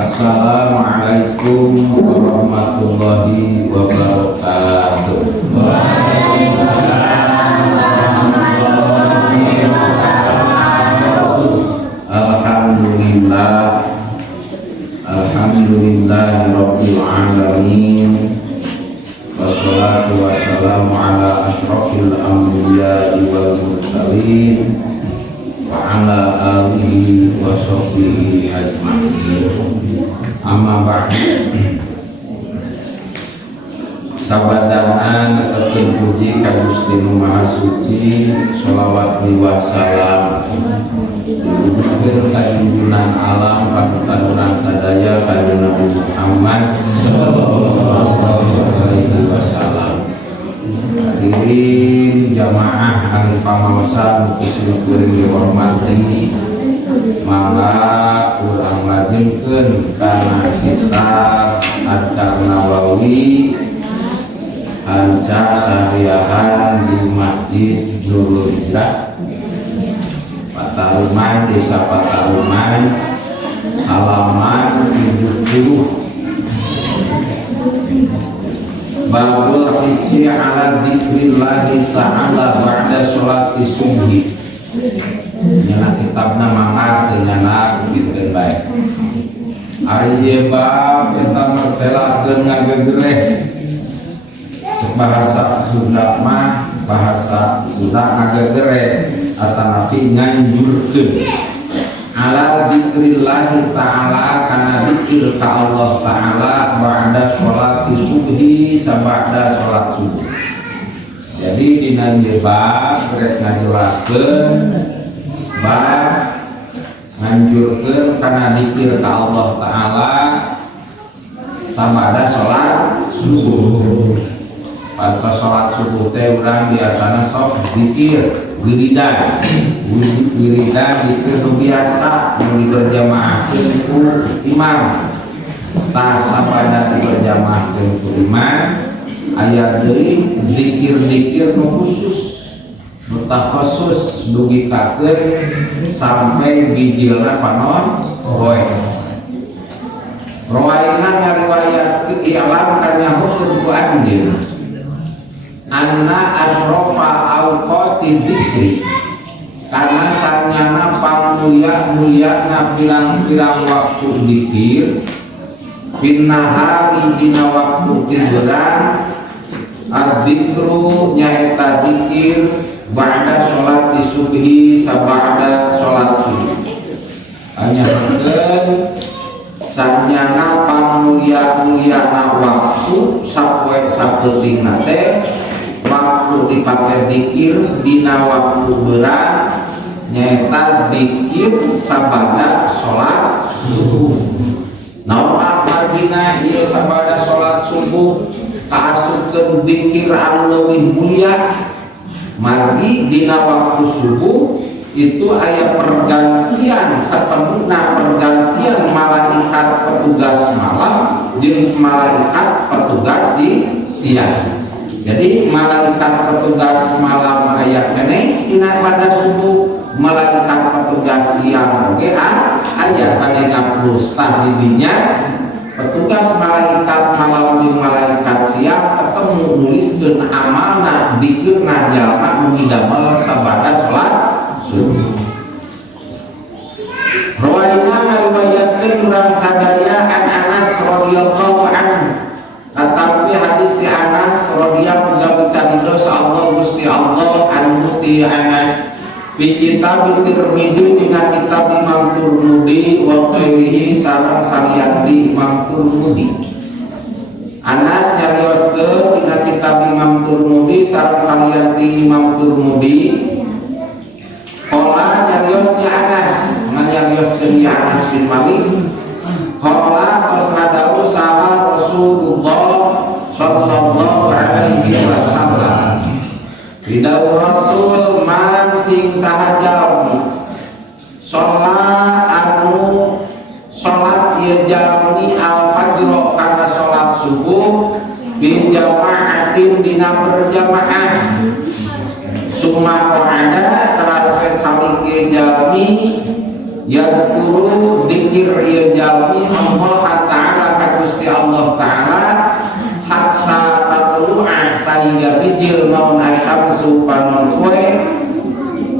Assalamualaikum warahmatullahi wabarakatuh. Alhamdulillah, alhamdulillahirabbil alamin. Wassalatu wassalamu ala asyrafil anbiya'i wal mursalin wa ala alihi wa sahbihi ajma'in. Amma ba'du. Sabadana netekeun puji ka Gusti Nu Maha Suci, sholawat liwat salam diucapkeun ka junjungan alam panutan urang sadaya kanjeng Nabi Muhammad sallallahu alaihi wasallam. Hadirin jamaah anu pamaosan kusinu kuring dihormati, mangga urang ngajengkeun kana kitab Adhkar Nawawi Anca sariahan di Masjid Nurul Hijrah Pataruman, Desa Pataruman, halaman 70. Babul isi ala dzikrillahi ta'ala ba'da sholati subhi. Nyana kitabna mangga teu nyana pikeun bae. Ari ieu bab eta martelakeun ngagegereh. Bahasa Sunda mah bahasa Sunda ngagegereh atanapi nganjurkeun ala dzikrillahi ta'ala kana dzikir ka Allah ta'ala ba'da sholati subhi sabada sholat subuh. Jadi dina ieu bab rek ngajelaskeun bab nganjurkeun kana dzikir ka Allah ta'ala sabada sholat subuh. Pada sholat subuh teh urang biasana sok zikir wiridan zikir nu biasa nu diberjamaahkeun ku imam. Tah sabada diberjamaahkeun ku imam aya deui zikir-zikir nu khusus nu takhusus dugikakeun sampai bijilna panon poe. Rawaina ngariwayat i'lam kanyahukeun ku anjeun anna asrofa awqati dzikri, karena sanyana pamulia-mulia pirang-pirang waktu dzikir pinnahari dina waktu tiduran adzikru nyaeta dzikir ba'da sholati subhi sabada sholat subuh. Hanya keun sanyana pamulia-muliana waktu sapoe saeutingna teh waktu dipake dzikir dina waktu berat nyaeta dzikir sabada sholat subuh. Naon artina ieu sabada sholat subuh kaasupkeun dzikir anu leuwih mulia? Margi dina waktu subuh itu aya pergantian ketemuna pergantian malaikat petugas malam jeung malaikat petugas siang. Jadi malaikat petugas malam aya keneh dina pada subuh, malaikat petugas siang oge aya pada ngapus tah didinya petugas malaikat malam jeung malaikat siang ketemu nuliskeun amalna dzikirna jalma nu ngidamel sabada salat subuh. Rawaina ngariwayatkeun urang sadaya an Anas radhiyallahu anhu. Tetapi hadis di Anas radhiyallahu anhu Allah Gusti Allah anu ti Anas fi kitab Tirmidzi dina kitab Imam Tirmidzi wa ghairihi sareng saliyati Imam Tirmidzi. Anas nyarioskeun dina kitab Imam Tirmidzi sareng saliyati Imam Tirmidzi. Qala nyariosnya Anas, nyarioskeun Anas bin Malik. Qala qasnadahu saha Rasulullah sallallahu alaihi wasallam. Bidau Rasul man sing sahajalmi sholat anu sholat ieu jalmi al-fajr kana sholat subuh bin jama'atin dina berjamaah summa qa'ada teraskeun salih ieu jalmi yadkuru dzikir ieu jalmi Allah bijil naon asyamsu panon kue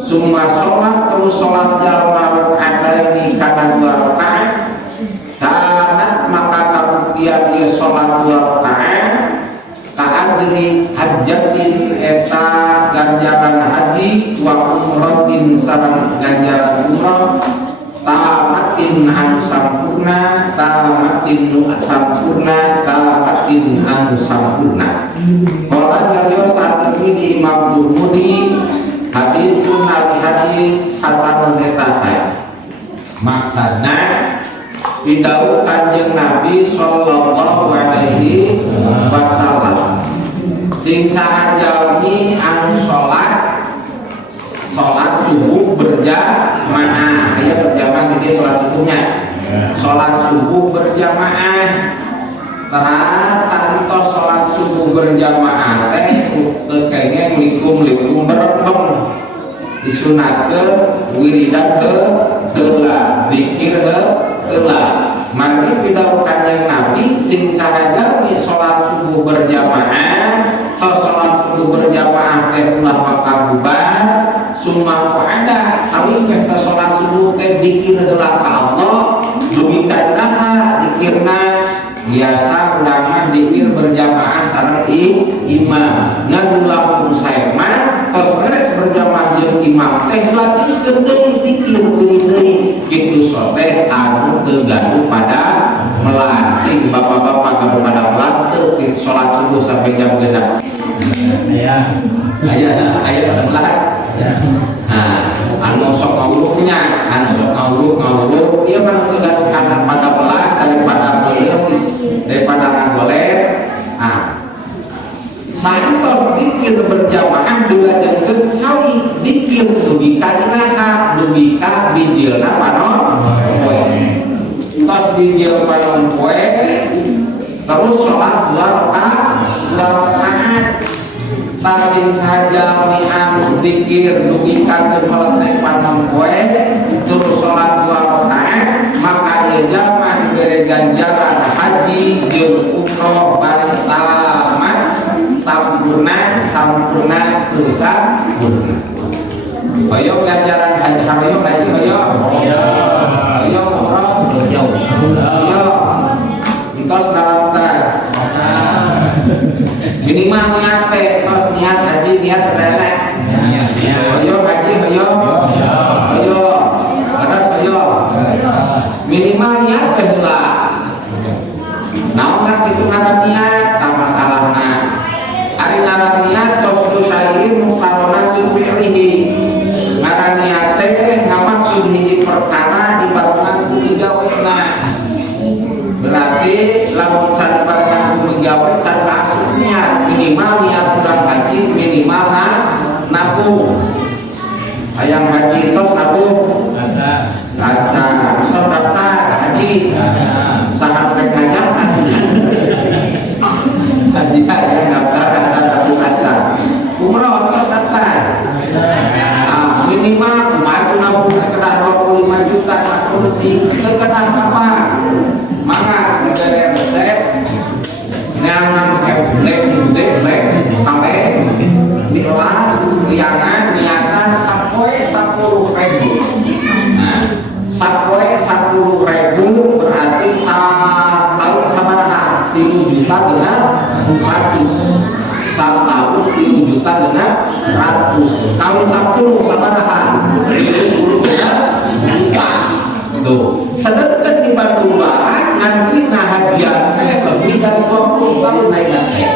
summa sholat terus sholat jalma rakaataini kana 2 rakaat kanat maka kabuktian dia sholat 2 rakaat kaadri hajjatin eta ganjaran haji wa umratin sareng ganjaran umrah tamatin anu sampurna tamatin nu sampurna tamatin anu sampurna. Qala nyarios saat ini di Imam Tirmidzi hadisun hadis hasanun eta saya maksudna pidau kanjeng Nabi sallallahu alaihi wasallam sing sahajalmi anu sholat subuh berjamaah. Aya berjamaah ini sholat subuhnya. Sholat subuh berjamaah. Terus santos sholat subuh berjamaah teh kayaknya likum berem disunatkeun wiridan heula zikir heula. Mari pidau kanjeng Nabi sing sahaja sholat subuh berjamaah atau sholat subuh berjamaah teh ulah makabuban summa ada saling kita sholat subuh teh zikir heula ka Allah dugi ka iraha zikirna biasa ulangan zikir berjamaah sareng imam ngan ulah sae mah tos beres berjamaah jeung imam teh latihkeun deui zikir deui kitu sote anu teu gaduh pada melatih bapak-bapak gaduh pada melatih sholat subuh sampai jam 6 aya pada melatih anu sok ngawuruknya anu sok ngawuruk ieu mah teu gaduh kana pada melatih daripada ngagoler. Santos dikir berjamaah dilajengkeun sawi dikir dugi ka iraha dugi ka bijilna panon poe. Tos bijil panon poe terus sholat 2 rakaat. Tasing saja anu dikir dugi ka teu panon poe terus sholat 2 rakaat maka ieu jalma dibere ganjaran haji jeung umroh bari tamat sampurna teu sampurna. Hoyo ganjaran haji hoyo umroh hoyo entos dalam teh minimal niat teh tos niat haji niat sadaya hoyo haji hoyo terus hoyo minimal niat teh heula. Naon kan kitu ngaran niat ta masalahna. Ari ngaran niat tos syai'in muqarrarun bi fi'lihi. Ngaran niat teh ngamaksud hiji perkara dibarengan ku digawena. Berarti lamun sadibarengan ku digawe can kaasup niat minimal niat urang haji minimal nabung. Hayang haji tos nabung kaca tos daftar haji sangat rek ngajak haji yang daftar ada kaca umroh tos daftar minimal kemarin nabung sekedar 25 juta sak kursi sekedar apa mangga negara resep nyangan lek kale di kelas liangan niatan sapoe 10.000 sapoe 10.000 berarti tahun sabaraha 3 juta dengan 100 tahun 3 juta dengan 100 kali 10 sabaraha 20 juta itu sedangkan di Bandung Barat nanti hadiah teh lebih dari 20 tahun naik teh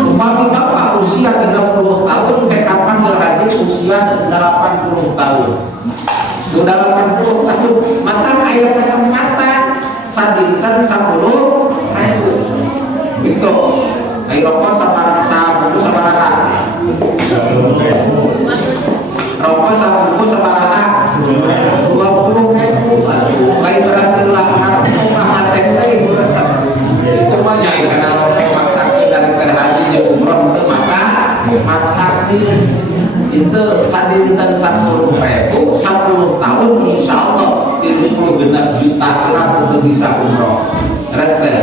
umpama bapak usia 30 tahun teh kapan haji usia 80 tahun sudah 80 tahun maka aya kesempatan sadinten 10.000 gitu ayo rokok sabaraha rokok sabaraha 20.000 lain berarti lahar mahal teh resep itu mah nyai kana maksakeun dan terhaji jeung umroh teu maksakeun itu sadinten 10.000 10 tahun insyaallah 30 genap juta kurang untuk bisa umroh terus teh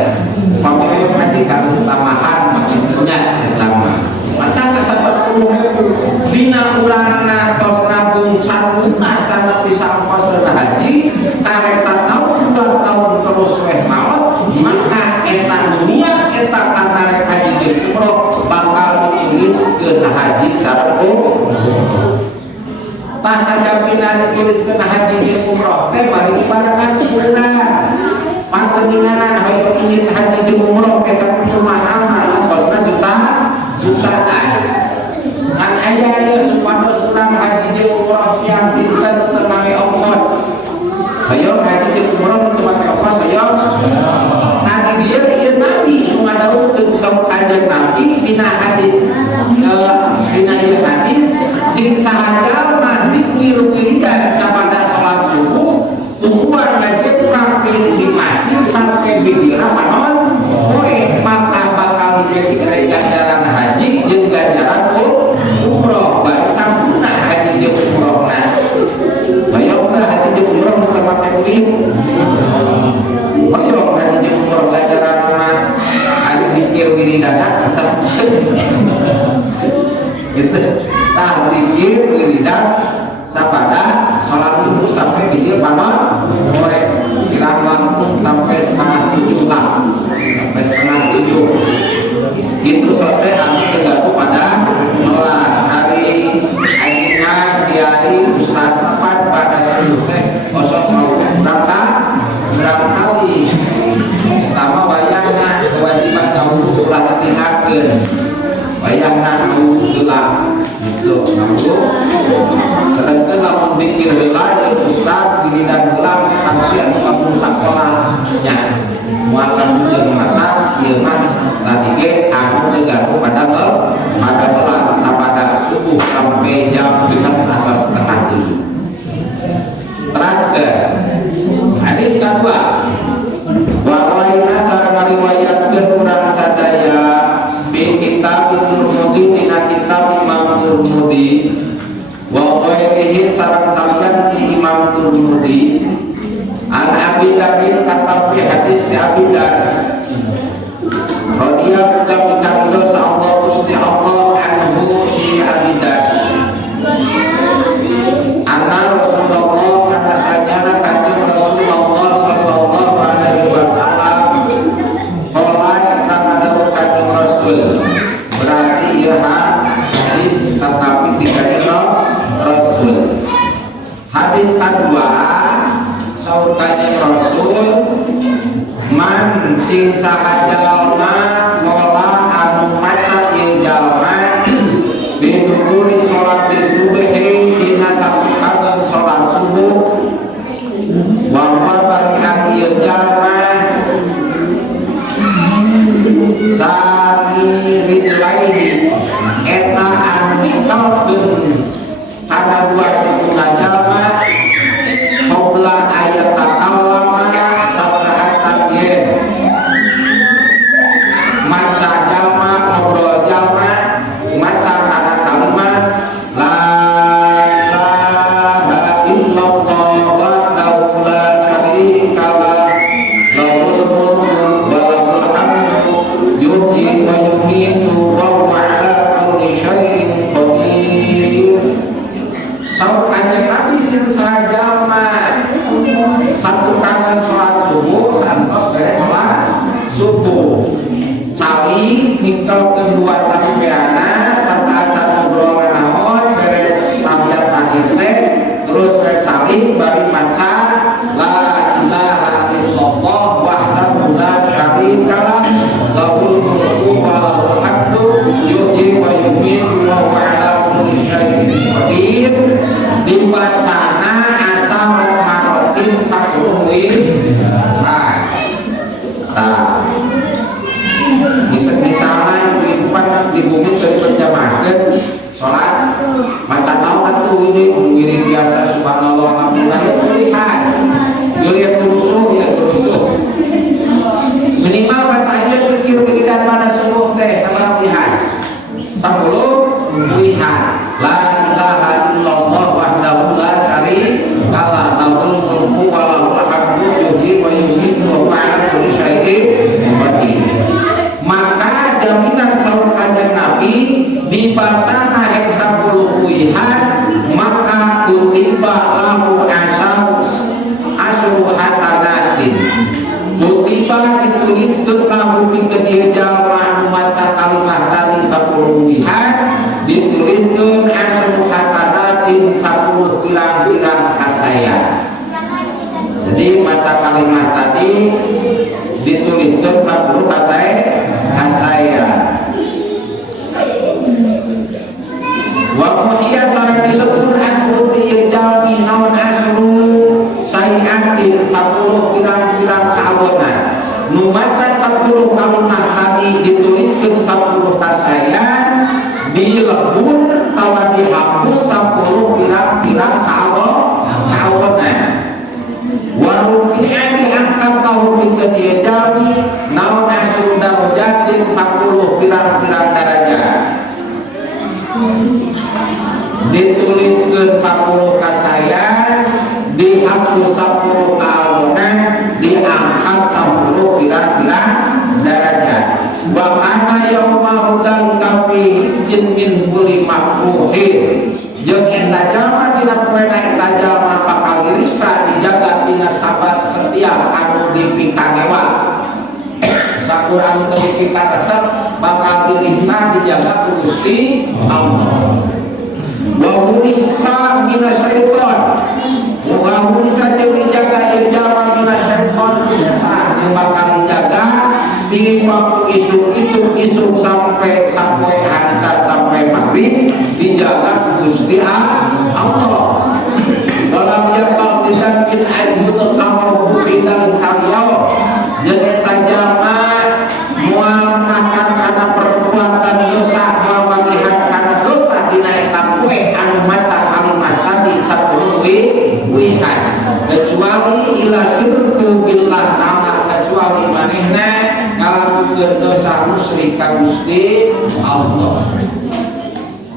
pameo haji kan tambahan makin banyak pertama maka kasar dina hadis dina ieu hadis sing sahaja mah diwir-wiridan sabada salat subuh tungguan lagi kurang di masjid sampai bibirna panon poe maka bakal diberi ganjaran haji jeung ganjaran umroh bari sampurna haji jeung umrohna. Bayang ka haji jeung umroh bukan pakai duit. Bayang haji jeung umroh ganjaran mah anu dikir diri dadak asal. Gitu. Tah zikir wiridan sabada salat subuh sampai bibir panon poe kirang langkung sampai setengah 7 lah. Sampai setengah 7. Itu sote anu tergantung pada sholat hari ajinya di hari Ustaz tepat pada subuh kosong mau berapa kali pertama bayangna kewajiban kamu ulah tinggalkan bayangna kamu gelap gitu kamu sedangkan lamun pikir gelap Ustaz diridan gelap sampai kamu sekolahnya muakan jeung mata ieu mah tadi ge anu tergantung pada bulan sabada subuh sampai jam 5 atau setengah 7. Teruskeun hadis kedua wa rawaina sareng ngariwayatkeun urang sadaya bi kitab Tirmidzi dina kitab Imam Tirmidzi wa ghairihi sareng salian di Imam Tirmidzi an Abi Darin kata fi hadis di Abi Darin radhiyallahu anhu sallallahu Gusti Allah anhu di Abi Darin anna Rasulullah kana sajana kanjeng Rasulullah sallallahu alaihi wasallam qala kata kanjeng Rasul berarti ieu hadis tetapi tidak Rasul. Hadis kedua saur kanjeng Rasul man sing sahajalma ngolah anu maca ieu jalma binuri salat subuh dina sapekan salat subuh wa barikan ieu jalma sari rijlaini eta anu ditolkeun kana dua setengah jalma qabla ayat takallama sab'atan yen maca jalma ngobrol jalma maca kana kalimat la ilaha illallah wahdahu la syarika lah lahul mulku wa lahul hamdu yuhyi wa yumiitu wa huwa ala kulli syai'in qadir. Saur kanjeng Nabi sing sahajalma satu kangen sholat subuh santos beres sholat subuh cali nikel kedua sampeana saat ngobrol naon beres tahiyat akhir teh terus cali bari maca la ilaha illallah wahdahu la syarika lah lahul mulku wa lahul hamdu yuhyi wa yumiitu wa huwa ala kulli syai'in qadir dibacana asal marotin 10 misalnya kehidupan di bumi dari berjamaahkan sholat macam naon atuh ini biasa subhanallah alhamdulillah ya pilihan lihat berusuh minimal bacanya kecil dan pada subuh teh sama pilihan 10 pilihan la ilaha illallah wahdahu la syarika lah lahul mulku wa lahul hamdu yuhyi wa yumiitu wa huwa ala kulli syai'in qadir. Maka jaminan saur kanjeng Nabi dibaca naik 10 pilihan maka kutiba lahu asyru hasanatin kutiba dituliskeun lahu pikeun jalma maca kalimat dari 10 pilihan dituliskeun asyru hasanatin 10 pirang-pirang hasaya. Jadi baca kalimat tadi dituliskeun 10 hasaya. Wa muhiya sareng dilebur an putih jalmi naon asyru sayatin 10 pirang-pirang kawonan nu maca 10 kalimah tadi dituliskeun 10 kasayan dilebur tawa dihapus 10 pirang-pirang sawona wa rufi'a diangkat tahu pikeun ieu jalmi naon asrul darajatin 10 pirang-pirang derajat dituliskeun 10 kasayan dihapus 10 kaonan diangkat 10 pirang-pirang derajat wa kana yaumul kafi min kulli makruhin jeung eta jalma dina poena eta jalma bakal diriksa dijaga dina sabat setiap anu dipikanewa sakur anu teu dipikaresep bakal diriksa dijaga ku Gusti Allah wa murisa minasyaiton wa murisa jeung dijaga ieu jalma minasyaiton yang bakal dijaga di waktu isuk sampai harza sampai maghrib dijaga Gusti Allah. Dalam yakal lisan bin ayyul kamar fidan kaliau jeung eta jalma moal menahan kana perbuatan dosa moal malihat kana dosa dina eta poe anu maca kalimat tadi 10 wihan kecuali ila syirku billah ta'ala kecuali manehna ngalakukeun dosa musyrik ka Gusti Allah.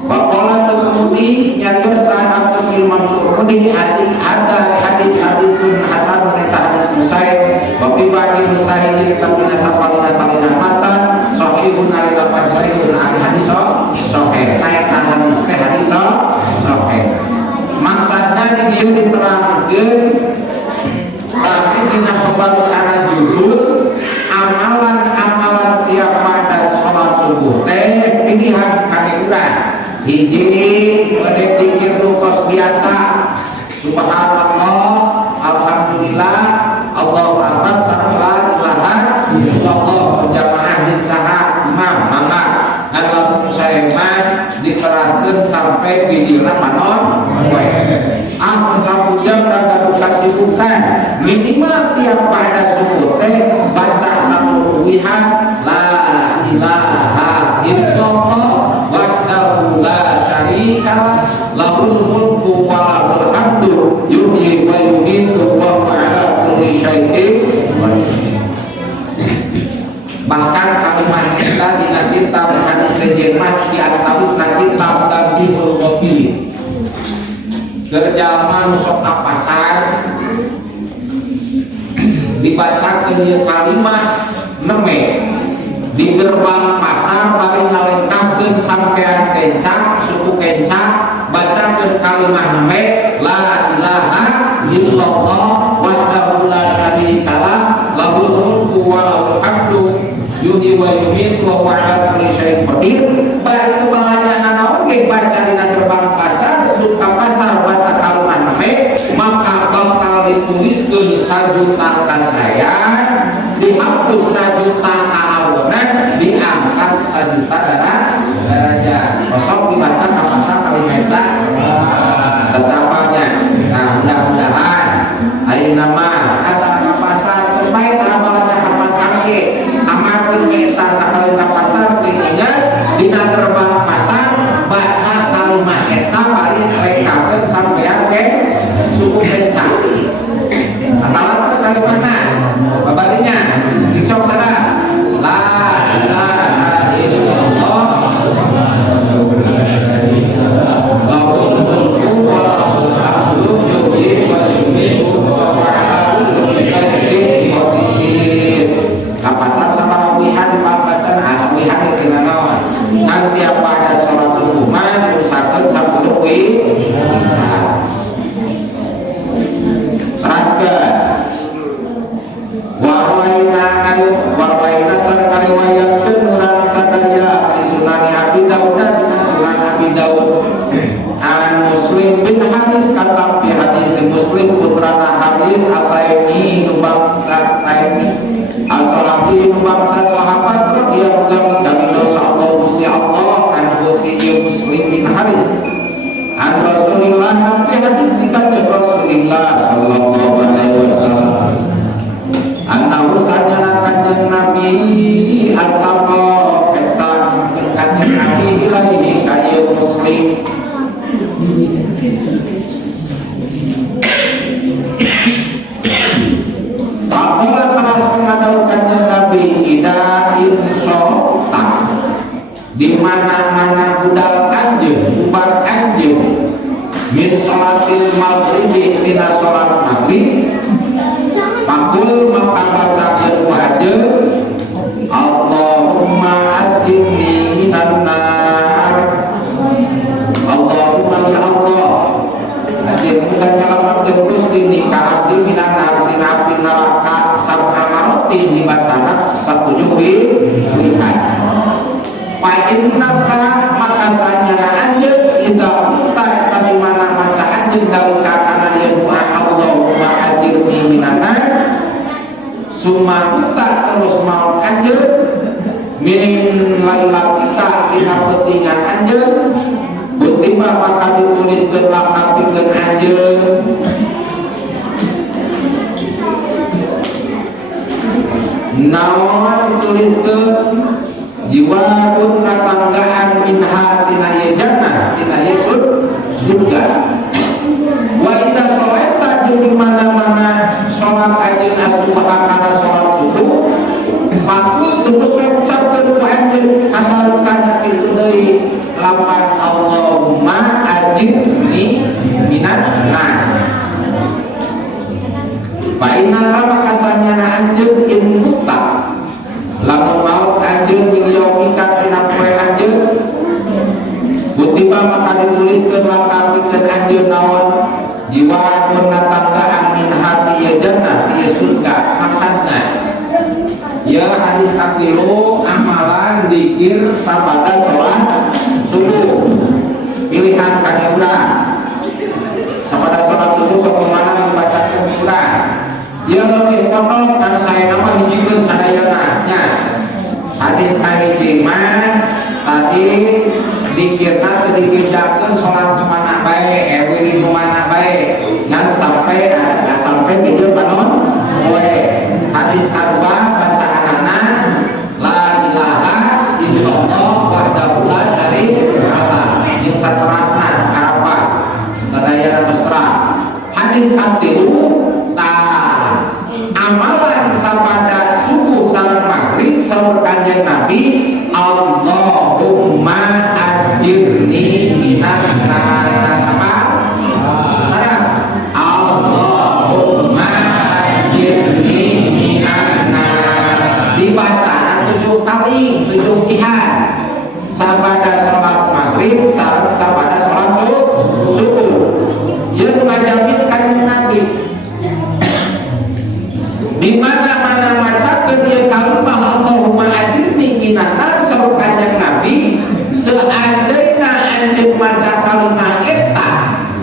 Bapak Tumudi nyarios sanad Imam Tumudi ada hadis-hadisun hasan eta hadis musaid bagi bagi musaid kitab dina sapalina salina matan sahihun ari lapan sahihun ari hadis sahih eta hadis teh hadis sahih maksudna di dieu diterangkeun berarti dina pembarusan jujur amalan-amalan tiap pada sholat subuh teh pilihan kali urang hiji pada zikir rukos biasa subhanallah alhamdulillah Allahu akbar la ilaha illallah berjamaah jeung saha imam mangga ngan lamun saya mah diteraskeun sampai bidina panon poe kamu jam rada kasibukan minimal tiap pada subuh teh baca 10 wihan la ilaha illallah wahdahu la syarika lahul mulku wa lahul hamdu yuhyi wa yumiitu wa huwa ala kulli syai'in qadir. Bahkan kalimat eta dina kitab hadis sejenmah di antawisna kitab Tanbihul Ghafilin gerjalma sok apasar dibacakeun ieu kalimat neme di gerbang pasar bari nalengkapkeun sampean kencang suku kencang bacakeun kalimat neme la ilaha illallah wahdahu la syarikalah lahul mulku wa lahul hamdu yuhyi wa yumiitu wa huwa ala kulli syai'in qadir. Bari itu bangana naon ge baca dina gerbang pasar suka pasar baca kalimat neme maka bakal dituliskeun 1 juta kasayan dihapus 1 juta kahawonan diangkat 1 juta derajat kosong dibaca ka pasar kalimat eta tetapnya. Nah mudah-mudahan hari nama kata ka pasar terus bae amalanna ka pasar ge amarkeun eta sakali ka pasar sehingga dina gerbang pasar baca kalimat eta bari lengkapkeun sampean ke suku kencang atau kalimatna babarinya diksok sada la ilaha illallah lahul mulku wa lahul hamdu yuhyi wa yumiitu wa huwa ala kulli syai'in qadir. Kapasar sama wihan papacan aswihan itu naon nanti apa ada sholat subuh mah usahakeun 10 wihan teraskeun warwaina sareng riwayatkeun urang sadaya di Sunan Abi Daud dan Sunan Abi Daud an Muslim bin Haris kata fi hadis Muslim putrana Haris Ataini bangsa Taimi al-Salafi bangsa sahabat radhiyallahu dari dosa Allah Gusti Allah an bukti Muslim bin Haris an Rasulullah fi hadis dikatakan Rasulullah sallallahu alaihi wasallam annahu sajana bi'idain shotak, di mana-mana budal anjeun bubar anjeun min sholatil maghribi tina sholat maghrib pakul maka bacakeun wajib Allahumma ajirni minan nar. Allahumma ya Allah ajirni dan nyelamatkeun Gusti ni ka abdi minan nar tina api neraka sab'a marotin dibacana 7 wihat. Fa innaka maka sanyana anjeun ida uta eta mana maca anjeun dalika kana ieu doa Allahumma ajirni minan nar summa uta terus mau anjeun min lailatika tina pentingan anjeun kutiba maka dituliskeun lakatikeun anjeun naon dituliskeun jiwabun natanggaan min hatina ye jannah tina ye surga wa ida sholata jeung di mana-mana salat anjeun asuh kana salat subuh makul terus ucapkeun ku anjeun asal kana kitu deui lapan Allahumma ajirni minan nar. Fa inna maka sanyana anjeun in mutta lamun maut anjeun bil yaumika tina poe anjeun kutiba maka dituliskeun lakatikeun anjeun naon jiwatun natanggaan min hati ya jannah ya surga. Maksudna ya hadis katilu amalan dikir sabada sholat subuh pilihan kana urang sabada sholat subuh sok mana membacakeun urang ya lebih pokok kan saya nama hijikeun sadayana nya hadis hiji mah tadi dikirna teu dikerjakeun sholat mana bae wirid mana bae ngan sampai ke ieu panon poe. Hadis kedua bacaanana la ilaha illallah wahdahu la syarika lah jeung saterasna Arafah sadayana tos terang. Hadis katilu ta amalan sabada subuh salat maghrib saur kanjeng Nabi Allahumma ajirni minan nar. Allahumma ajirni minan nar dibaca 7 kali 7 jihad sabada salat maghrib sabada salat subuh. Jeung ngajamin kanjeng Nabi di mana-mana macakeun ieu kalimat Allahumma ajirni minan nar saur kanjeng Nabi seandainya anjeun maca kalimat eta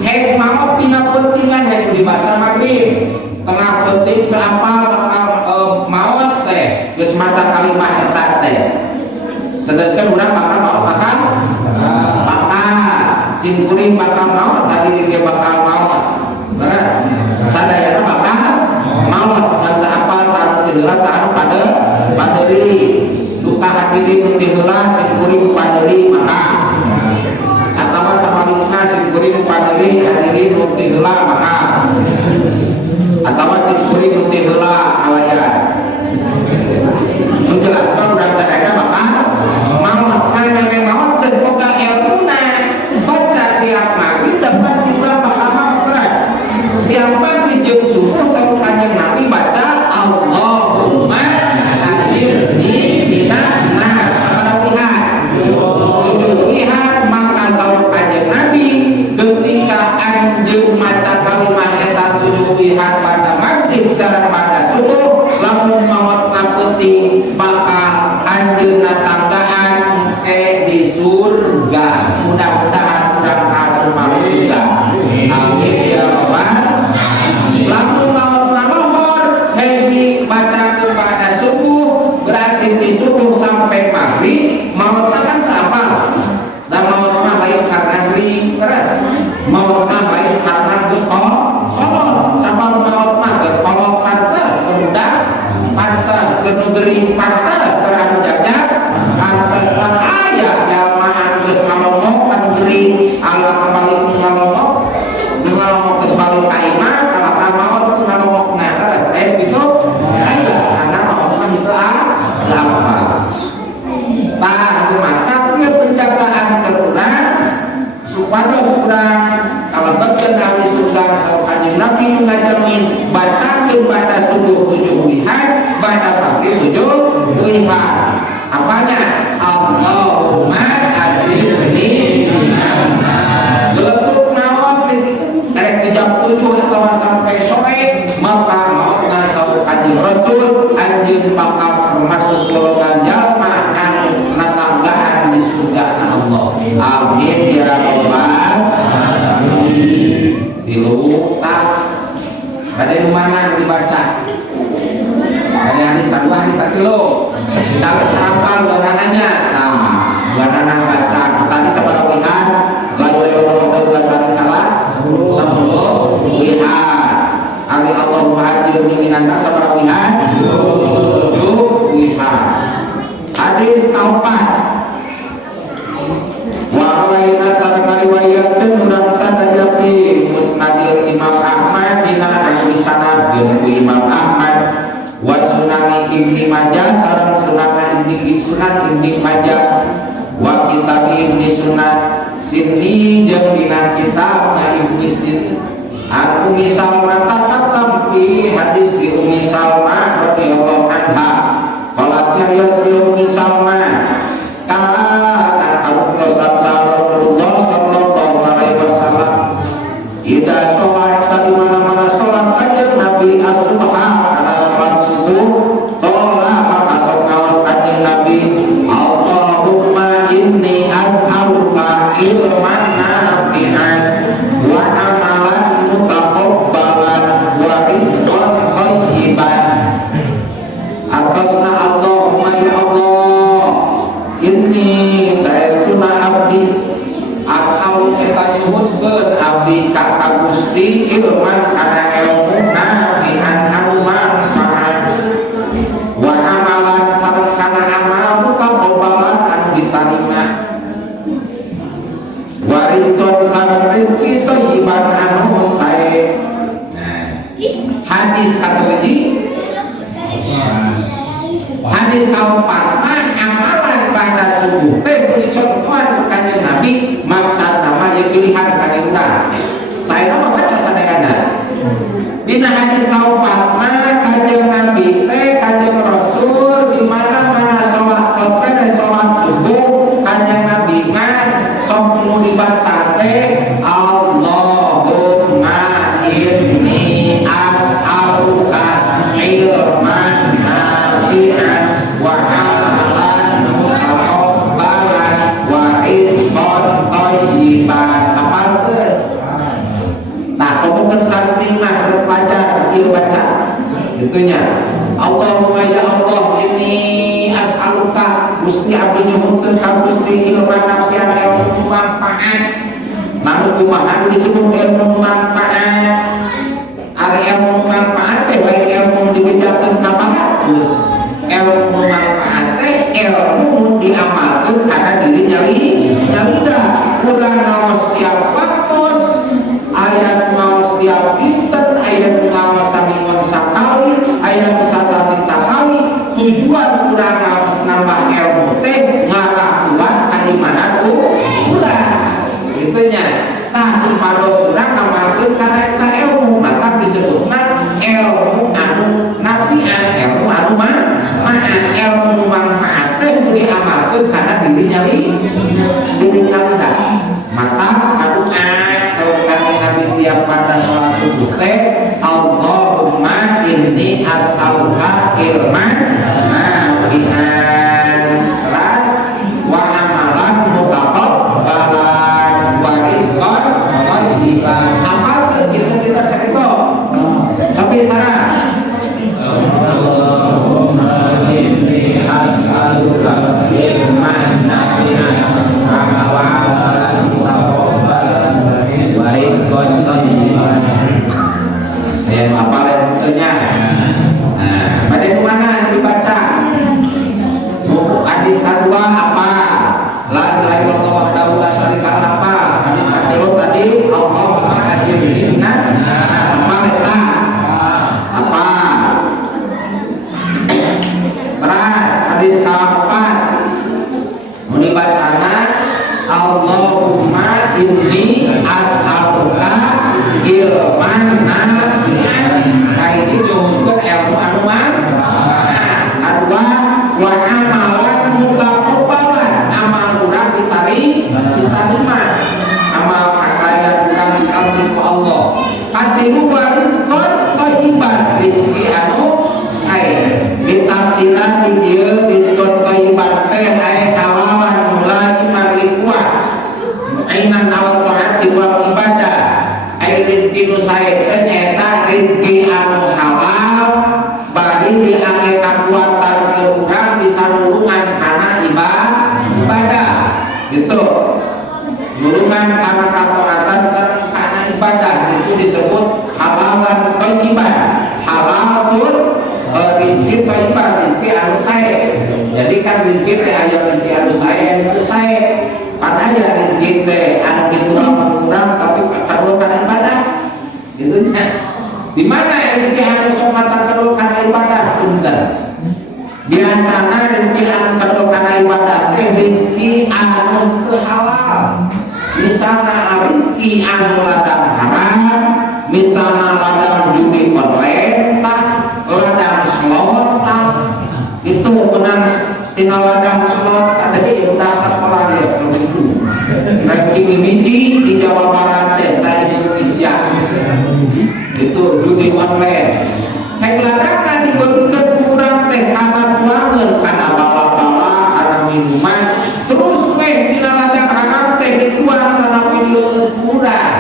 hek maot tina pentingan hek dibaca maghrib tengah penting ke apa bakal maot teh geus maca kalimat eta teh sedangkan urang bakal maot bakal sim kuring bakal maot tadi dia bakal maot beres sadayana bakal maot dan apa saat jelas saat pada paderi duka hadiri nu diheula sim kuring paderi maka atawa samalingna sim kuring paderi hadiri nu diheula maka atawa sim kuring nu diheula alayan menjelaskan urang sadaya maka maot kan memang maot geus boga ilmuna baca tiap maghrib dan pasti urang bakal maot terus tiap maghrib jeung subuh saur kanjeng Nabi baca Allahumma ajirni minan nar. Lihat maka saur kanjeng Nabi ketika anjeun maca kalimat eta 7 wihat pada maghrib sareng pada subuh lamun maotna penting bakal anjeunna tanggaan di surga. Mudah-mudahan urang kasumar surga. Amin ya rabbal alamin. Lamun maotna lohor hiji baca kepada subuh berarti di subuh sampai maghrib maotna kan sabar dan maotna lain karena gering keras maotna lain karena geus kolot sabar maotna geus kolot pantes kemudah pantes geus gering pantes terang jajak pantes pan aya jalma anu geus ngalomok pan gering ala kembali ngalomok geus balik ka imah ala maot ngalomok keras gitu aya karena maotna itu gampang. Tahu tapi penjagaan kerunan supaya surang kalau bagian ahli surga saukannya Nabi mengajarin bacakan pada subuh 7 wihat pada pagi 7 wihat. Apanya? Allahumma ajirni belum maut di jam 7 atau sampai sore maka mautnya saukannya Rasul anjir bakal termasuk golongan jalma anu natanggaan di surga Allah. Amin ya rabbal alamin. Dilutak ada yang mana dibaca dari hadis kedua hadis ketilu kita sarapan buanananya. Nah buanana baca tadi sabarawihan lalu lewat dari kala 10 wihan ali Allahumma ajirni minan nar sabarawihan 7 wihan. Hadis keempat wa'alaina sarana riwayatkeun urang sadaya fi musnadil Imam Ahmad dina anu disanadkeun ku Imam Ahmad wa sunani Ibnu Majah sareng sunan Ibnu Majah wa kitab Ibnu Sunan Sindi jeung dina kitabna Ibnu Sindi aku misal mata katam fi hadis di Ummi Salmah radhiyallahu anha qalat ya Ummi Salmah kana Rasulullah sallallahu alaihi wasallam ida sholat di mana-mana sholat kanjeng Nabi as-subha kana sholat subuh tola maka sok ngaos kanjeng Nabi Allahumma inni as'aluka ilman nafi'an wa amalan mutaqabbalan wa rizqan thayyiban. Atasna Allahumma ya Allah inni saestuna abdi asal eta nyuhunkeun abdi ka Gusti ilman kana ilmu nafi'an anu manfaat wa amalan sareng kana amal mutaqabbalan anu ditarima wa rizqan sareng rezeki thayyiban anu sae. Hadis kasebiji hadis kaopat amalan pada subuh teh dicontohan kanjeng Nabi maksud nama yang pilihan kanjeng urang saya nama baca sadayana dina hadis kaopat kanjeng Nabi teh kanjeng Rasul di mana-mana salat kosbere salat subuh kanjeng Nabi mah sok nu dibaca teh Allahumma inni as'aluka ilman nafi'an wa amalan mutaqabbalan wa rizqan thayyiban. Apa teh? Nah, komunikasi samping mah terpelajar ieu baca. Gitunya. Allahumma ya Allah inni as'aluka Gusti abdi nyuhunkeun ka Gusti ilman nafi'an ilmu manfaat. Namun kumaha disebut ilmu manfaat? Ari ilmu manfaat teh bae ilmu dibejakeun ka bahagia. Ilmu manfaat teh ilmu diamalkeun kana diri nyalida ulah ngaos tiap waktu aya ngaos tiap dinten aya ngaos saminggon sakali aya sasasi sakali tujuan ulah ngaos nambah ilmu teh ngarakuan kadimanan ulah kitu nya tah supados urang ngamalkeun kana eta ilmu maka disebutna ilmu anu nafi'an ilmu anu ilmu manfaat teh diamalkeun kana diri nyalida. Maka doa saeukeun Nabi tiap pada salat subuh teh Allahumma inni as'aluka ilman nafi'an ras wa amalan mutaqabbalan wa rizqan thayyiban. Apa teh kita sakitu? Tapi sareng as'aluka ilman nafi'an wa amalan mutaqabbalan wa rizqan thayyiban. Ya apa lainnya? Nah, pada mana hadis kapan muni bacana Allahumma inni as'aluka ilman nafi'an. Nah ini nyuhunkeun ilmu anu manfaat. Kedua, wa amalan mutaqabbalan, amal urang diterima, amal kasaya urang dikabul ku Allah. Katilu wa rizqan thayyiban, rezeki anu sae. Ditafsiran di dieu rizqan thayyiban teh aya halalan mulai mari kuat. Ainan al taati wal ibadah. Aya rezeki nu sae teh nyaeta rezeki anu halal bari diangge kakuatan ke urang bisa nulungan kana ibadah. Gitu. Nulungan kana kataatan sareng kana ibadah itu disebut halalan thayyiban. Halal pun rezeki thayyiban, rezeki anu sae. Jadi kan rezeki teh aya rezeki anu sae anu teu sae. Pan aya rezeki teh anu kitu kurang tapi perlu kana ibadah. Gitu nya. Di mana rezeki anu sok mata perlu kana ibadah? Punten. Biasana rezeki anu perlu kana ibadah teh rezeki anu teu halal. Misalna rezeki anu ladang haram, misalna ladang judi online tah, ladang slot tah, itu menang tina ladang slot ada di sekolah ya gitu. Ranking mini di Jawa Barat teh sa Indonesia. Itu judi online. Kayak ladang dibeukeun kurang teh kana tuangeun kana bala-bala kana minuman terus weh tina ladang haram teh dituang kana video kurang.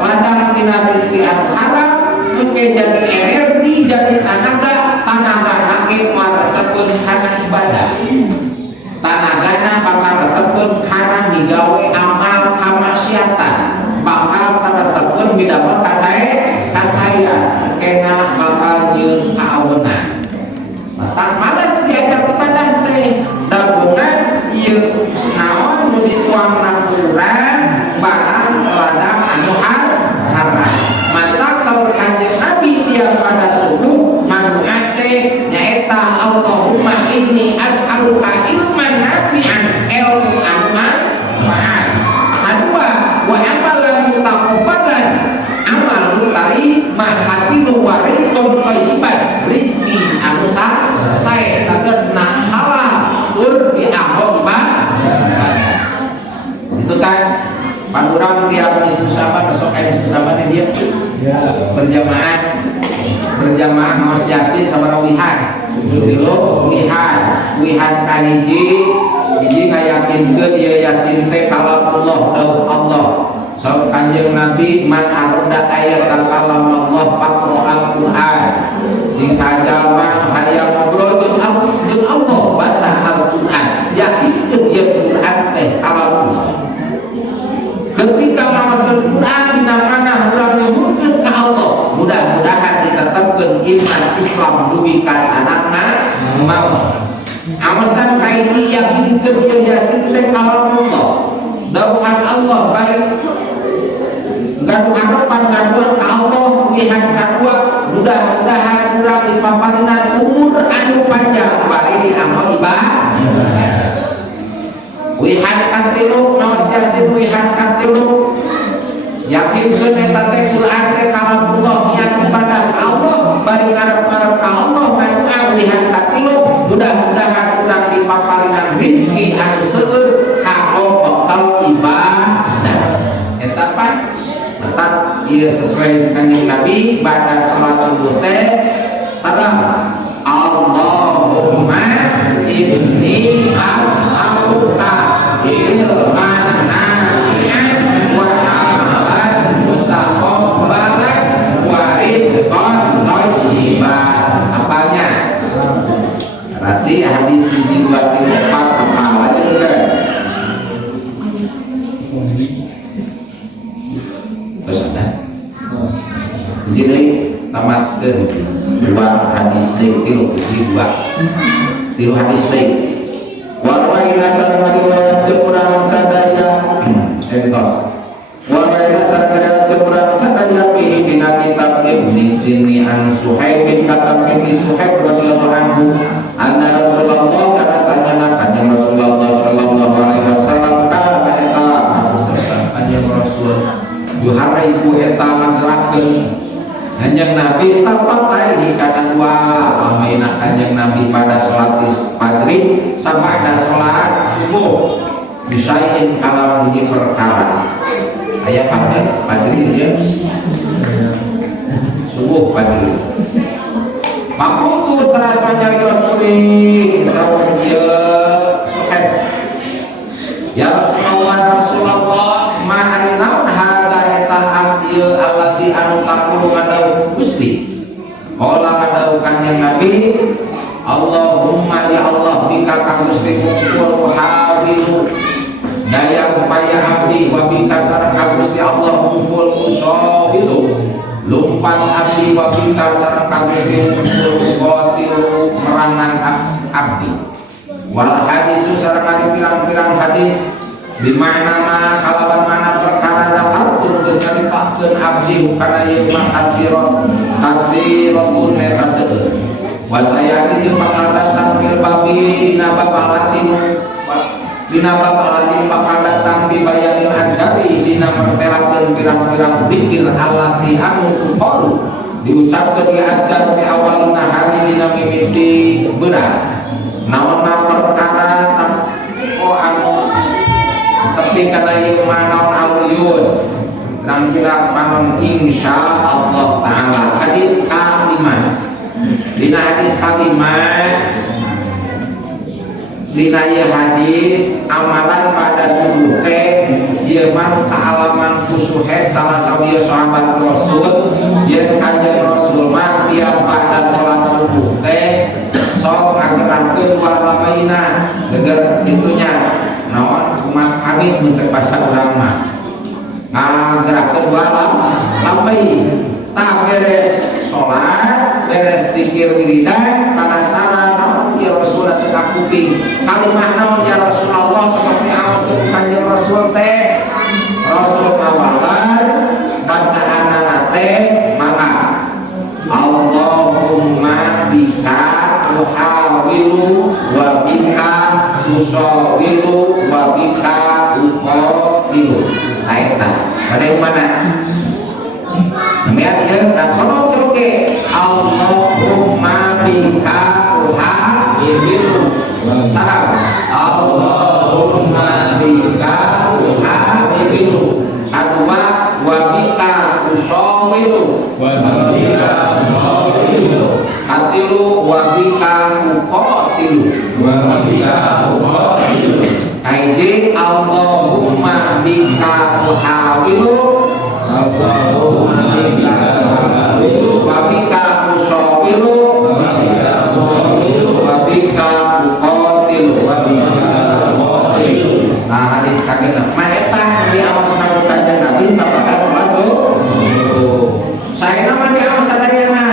Ladang tina rezeki anu haram engke jadi energi jadi tanaga nage maresepkeun kana ibadah. Tanagana bakal resepkeun kana migawe amal kamaksiatan. Bakal taresepkeun midamel kasayan kena bakal nyieun kaawenan. Matak males diajak ibadah teh dagungan ieu naon nu dituangna urang barang ladang anu haram. Matak saur Kanjeng Nabi tiap pada subuh manungan teh nyaeta Allahumma inni as'aluka ilman nafi'an, ilmu anu manfaat. Kedua, wa amalan mutaqabbalan, amal tarima hatilu wa rizqan thayyiban, rezeki anu sae tegasna halal tur dianggo ibadah. Itu kan panurang tiap isu saban besok isu saban dia berjamaah ngaos yasin sabaraha wihan. Dulu wihan kahiji ngayakinkeun ieu yasin teh kalamullah dawuh Allah. Sok Kanjeng Nabi man arada ayat kalam Allah faqra al-Qur'an. Sing sajalma hayang ngobrol jeung Allah baca Al-Qur'an. Yakinkeun ieu Qur'an teh kalamullah. Ketika maos Al-Qur'an dina mana urang nyuhunkeun ka Allah, mudah-mudahan ditetepkeun iman Islam dugi ka canakna maut. Awasan kaini yakinkeun ieu yasin teh kalamullah. Dawuhan Allah baik gaduh harapan gaduh ka Allah wihan kadua mudah-mudahan urang dipaparinna umur anu panjang bari diamal ibadah. Wihan katilu naos yasin wihan katilu yakinkeun eta teh Qur'an teh kalamullah niat ibadah ka Allah bari ngarep-ngarep ka Allah ngadoa wihan katilu mudah-mudahan urang dipaparinna rezeki anu seueur kanggo bekal ibadah. Eta pan tetap ieu sesuai Kanjeng Nabi baca salat subuh teh salam Allahumma inni as'aluka ilman nafi'an wa amalan mutaqabbalan wa rizqan thayyiban. Apanya? Berarti hadis ini 24 apa aja kan? Terus ada? Di sini tamatkeun dua hadis teh tilu hadis teh. Warwaina sareng riwayat kurang sadaya entos. Warwaina sareng kurang sadaya pilih dina kitab Ibnu Sini an Suhaib bin Katam bin Suhaib radhiyallahu anhu anna Rasulullah sabada salat subuh bisain kalau hiji perkara aya pagi dia subuh pagi makutu teras panjarios kuli sawah dia soheb ya Rasulullah ma'ari naun hada eta abdieu allati anu takulu kadau Gusti qala kadau kanjeng Nabi Allahumma ya Allah bika ka Gusti kumpul habilu daya upaya abdi wa bika sareng ka Gusti Allah kumpul usahilu lumpat abdi wa bika sareng ka Gusti kumpul qatilu merangan abdi wal hadisu sareng ari pirang-pirang hadis bimakna ma kalawan mana perkara dahartun geus nyaritakeun abdi kana ieu mah kasiratun eta seueur wa sayati jeung bakal datang fil babi dina bab alatin bakal datang di bayanil anjari dina mertelakeun pirang-pirang zikir allati anu tuqalu diucapkeun di adzan di awalina hari dina mimiti beunang naonna perkara anu tapi kana ieu mah naon al-uyun pirang-pirang panon insyaallah taala hadis ka-5 dina hadis ka-5 dina ieu hadis amalan pada subuh teh ieu mah ta'alaman kusuhe salah sawiya sahabat Rasul yen kanjeng Rasul mah tiap pada salat subuh teh sok ngagerakeun walamaina geger itunya naon umat kami mencek bahasa urang mah ngagerakeun walamai tak beres salat beres zikir wiridan penasaran naon ya Rasul teh kuping kalimah naon ya Rasulullah sok diaoskeun kanjeng Rasul teh Rasul mawalan bacaanana teh mangga Allahumma bika uhawilu wa bika usawilu wa bika uqatilu aita pada mana lihat ya dan kono oke Allahumma bika uhawilu salam Allahumma bika uhawilu kedua wa bika usawilu atilu wabika uqatilu kaiji Allahumma bika uhawilu wabika usawilu wabika uqatilu nah hadis kagenep mah eta diawasna ku kanjeng Nabi sabada salat saya nama diawas sadayana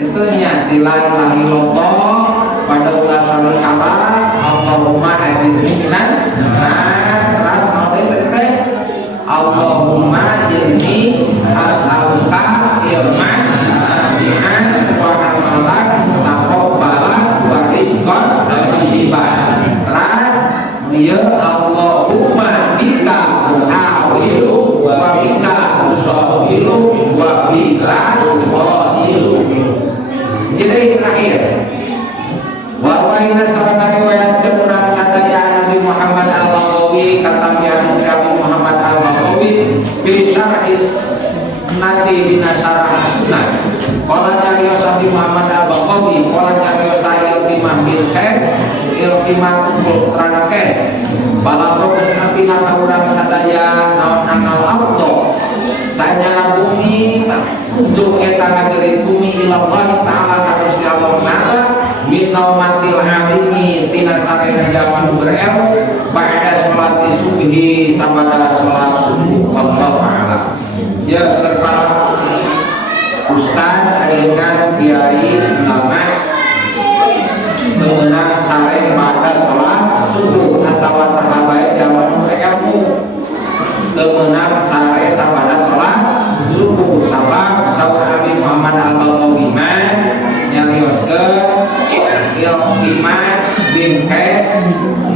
itunya la ilaha illallah pada ulah salih Allah Allahumma ajirni minan nar terus naon teh Allahumma inni as'aluka ilman nafi'an wa amalan mutaqabbalan wa rizqan thayyiban terus ya Allahumma bika uhawilu wa bika usawilu wa bika uqatilu. Jadi terakhir warwaina sarana riwayatkeun urang sadaya Nabi Muhammad al-Baghawi kata hadis Nabi Muhammad al-Baghawi bi syarhis nanti dina syarah sunnah qala nyarios Nabi Muhammad al-Baghawi qala nyarios iltimah bil kes iltimah kumpul terana kes balago geus napina ka urang sadaya naon anal auto sanyana bumi untuk eta ngageureun bumi ilallah ta'ala ka Gusti Allah taala min naumatil alimi tina sarena jaman berilmu ba'da sholati subhi sabada salat subuh wallahu a'lam. Ya para ustaz ayeuna kiai ulama teunang sare pada salat subuh atawa sahabat jaman berilmu teunang sare sabada salat subuh sabab saur Nabi Muhammad al-Baghawi nyarioskeun iltimah bingkes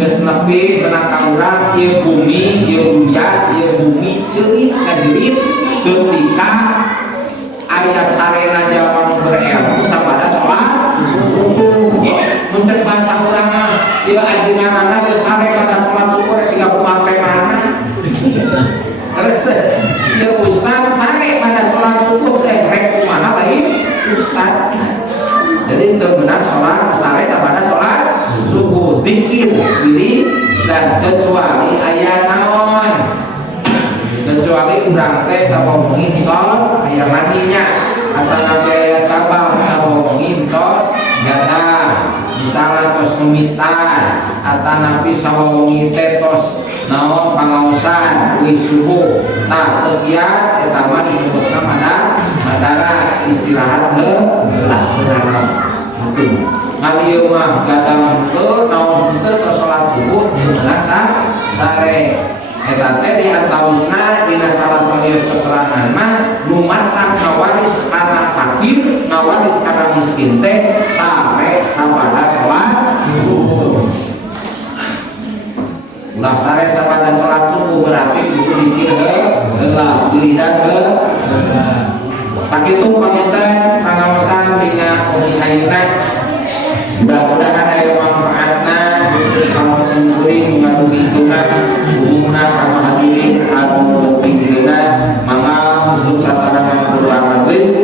geus nepi cenah ka urang ieu bumi ieu dunya ieu bumi ceurit kajerit ketika aya sarena jaman berilmu sabada salat subuh mun cek bahasa urang dia ajengan anak geus sare pada salat subuh rek siga pemakai mana terus dia ustaz sare pada salat subuh teh rek kumaha lain ustaz. Jadi benar sholat sare pada sholat subuh zikir diri dan kecuali aya naon kecuali urang teh saboh ngintos aya mandinya atau aya sabang saboh ngintos gada misalnya tos numitan atau napi saboh ngintos naon pangaosan wis subuh nah tegiat eta mah disebutna madara istirahat heulah benar itu ngalieu mah gadang henteu naon henteu tos salat subuh beunang sare eta teh di antawisna dina salah salios keterangan mah lumatak ngawaris kana fakir ngawaris kana miskin teh sampai sabada salat subuh. Ulah sare sabada salat subuh berarti kudu dikir heula diridan sakitu panginten pangaosan dina uni ayeuna mudah-mudahan aya manfaatna khusus kamu sendiri ngadugikeun umumna kana hadirin anu tepingna mangga untuk sasaran kudu majelis